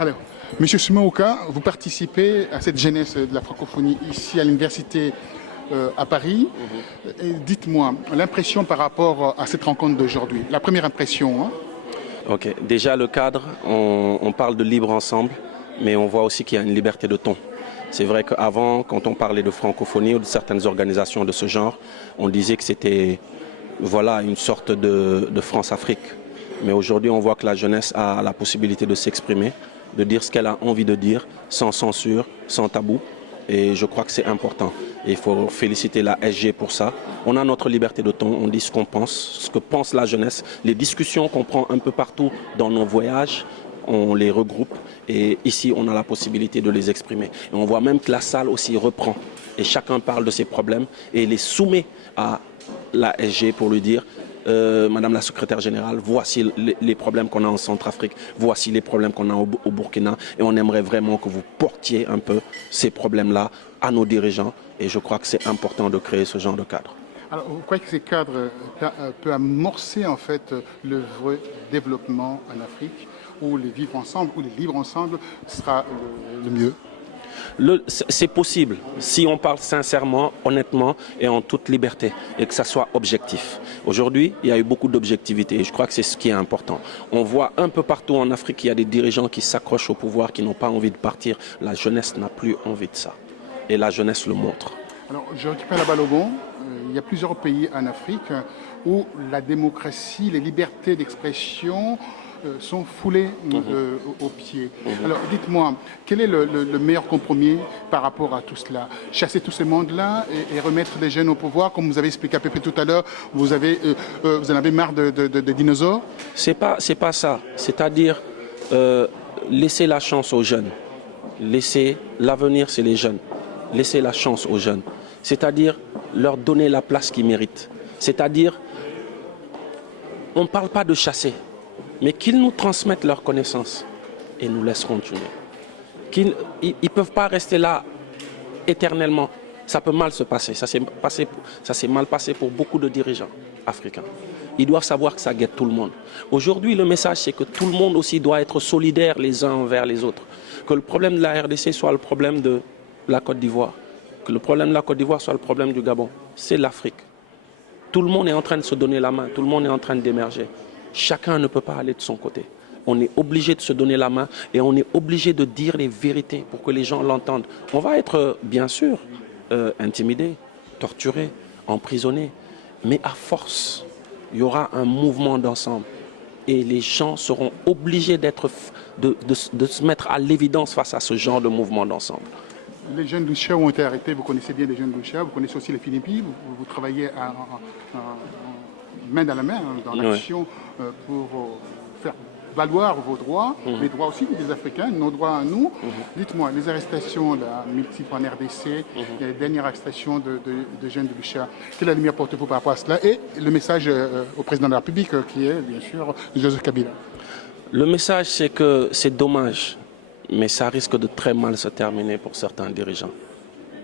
Alors, Monsieur Soumaouka, vous participez à cette jeunesse de la francophonie ici à l'université à Paris. Et dites-moi, l'impression par rapport à cette rencontre d'aujourd'hui, la première impression. Hein? Ok, déjà le cadre, on parle de libre ensemble, mais on voit aussi qu'il y a une liberté de ton. C'est vrai qu'avant, quand on parlait de francophonie ou de certaines organisations de ce genre, on disait que c'était voilà, une sorte de France-Afrique. Mais aujourd'hui, on voit que la jeunesse a la possibilité de s'exprimer, de dire ce qu'elle a envie de dire, sans censure, sans tabou. Et je crois que c'est important. Et il faut féliciter la SG pour ça. On a notre liberté de ton, on dit ce qu'on pense, ce que pense la jeunesse. Les discussions qu'on prend un peu partout dans nos voyages, on les regroupe. Et ici, on a la possibilité de les exprimer. Et on voit même que la salle aussi reprend. Et chacun parle de ses problèmes et les soumet à la SG pour lui dire Madame la secrétaire générale, voici les problèmes qu'on a en Centrafrique, voici les problèmes qu'on a au Burkina et on aimerait vraiment que vous portiez un peu ces problèmes-là à nos dirigeants et je crois que c'est important de créer ce genre de cadre. Alors, vous croyez que ces cadres peuvent amorcer en fait le vrai développement en Afrique où les vivre ensemble, où les vivre ensemble sera le mieux? C'est possible si on parle sincèrement, honnêtement et en toute liberté et que ça soit objectif. Aujourd'hui, il y a eu beaucoup d'objectivité et je crois que c'est ce qui est important. On voit un peu partout en Afrique qu'il y a des dirigeants qui s'accrochent au pouvoir, qui n'ont pas envie de partir. La jeunesse n'a plus envie de ça et la jeunesse le montre. Alors, je récupère la balle au bon. Il y a plusieurs pays en Afrique où la démocratie, les libertés d'expression sont foulées aux pieds. Alors, dites-moi, quel est le meilleur compromis par rapport à tout cela? Chasser tout ce monde-là et remettre les jeunes au pouvoir, comme vous avez expliqué à peu près tout à l'heure, vous en avez marre de dinosaures? C'est pas ça. C'est-à-dire laisser la chance aux jeunes. L'avenir, c'est les jeunes. Laisser la chance aux jeunes. C'est-à-dire leur donner la place qu'ils méritent. C'est-à-dire, on ne parle pas de chasser, mais qu'ils nous transmettent leurs connaissances et nous laissent continuer. Ils ne peuvent pas rester là éternellement. Ça peut mal se passer. Ça s'est mal passé pour beaucoup de dirigeants africains. Ils doivent savoir que ça guette tout le monde. Aujourd'hui, le message, c'est que tout le monde aussi doit être solidaire les uns envers les autres. Que le problème de la RDC soit le problème de la Côte d'Ivoire. Que le problème de la Côte d'Ivoire soit le problème du Gabon. C'est l'Afrique. Tout le monde est en train de se donner la main. Tout le monde est en train d'émerger. Chacun ne peut pas aller de son côté. On est obligé de se donner la main et on est obligé de dire les vérités pour que les gens l'entendent. On va être, bien sûr, intimidés, torturés, emprisonnés. Mais à force, il y aura un mouvement d'ensemble. Et les gens seront obligés de se mettre à l'évidence face à ce genre de mouvement d'ensemble. Les jeunes Lucha ont été arrêtés, vous connaissez bien les jeunes Lucha, vous connaissez aussi les Philippines, vous travaillez main dans la main dans l'action pour faire valoir vos droits, les droits aussi des Africains, nos droits à nous. Dites-moi, les arrestations multiples en RDC, les dernières arrestations de jeunes de Lucha, quelle est la lumière portez-vous par rapport à cela? Et le message au président de la République qui est bien sûr Joseph Kabila. Le message, c'est que c'est dommage. Mais ça risque de très mal se terminer pour certains dirigeants.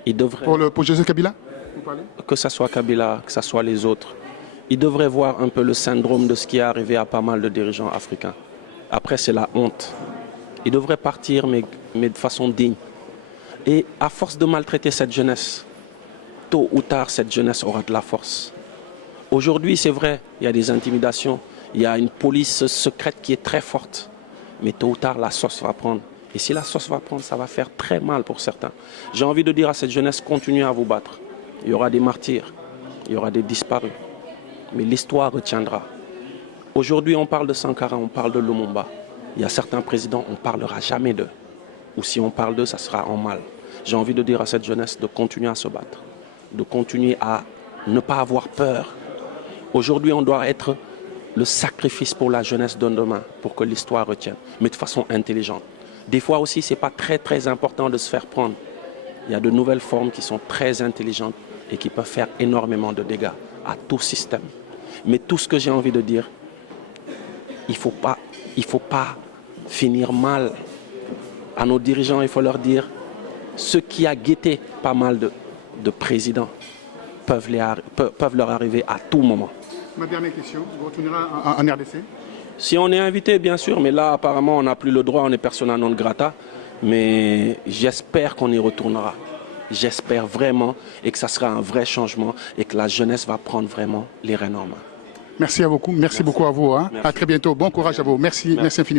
Ils devraient, pour Joseph Kabila, vous parlez? que ce soit Kabila, que ce soit les autres, ils devraient voir un peu le syndrome de ce qui est arrivé à pas mal de dirigeants africains. Après, c'est la honte. Ils devraient partir, mais de façon digne. Et à force de maltraiter cette jeunesse, tôt ou tard, cette jeunesse aura de la force. Aujourd'hui, c'est vrai, il y a des intimidations, il y a une police secrète qui est très forte. Mais tôt ou tard, la sauce va prendre. Et si la sauce va prendre, ça va faire très mal pour certains. J'ai envie de dire à cette jeunesse, continuez à vous battre. Il y aura des martyrs, il y aura des disparus. Mais l'histoire retiendra. Aujourd'hui, on parle de Sankara, on parle de Lumumba. Il y a certains présidents, on ne parlera jamais d'eux. Ou si on parle d'eux, ça sera en mal. J'ai envie de dire à cette jeunesse de continuer à se battre. De continuer à ne pas avoir peur. Aujourd'hui, on doit être le sacrifice pour la jeunesse de demain, pour que l'histoire retienne, mais de façon intelligente. Des fois aussi, ce n'est pas très important de se faire prendre. Il y a de nouvelles formes qui sont très intelligentes et qui peuvent faire énormément de dégâts à tout système. Mais tout ce que j'ai envie de dire, il ne faut pas finir mal. À nos dirigeants, il faut leur dire, ce qui a guetté pas mal de présidents peuvent leur arriver à tout moment. Ma dernière question, vous retournerez en RDC? Si on est invité, bien sûr, mais là, apparemment, on n'a plus le droit, on est persona non grata. Mais j'espère qu'on y retournera. J'espère vraiment et que ça sera un vrai changement et que la jeunesse va prendre vraiment les rênes en main. Merci à beaucoup. Merci beaucoup à vous. Hein. À très bientôt. Bon courage à vous. Merci infiniment.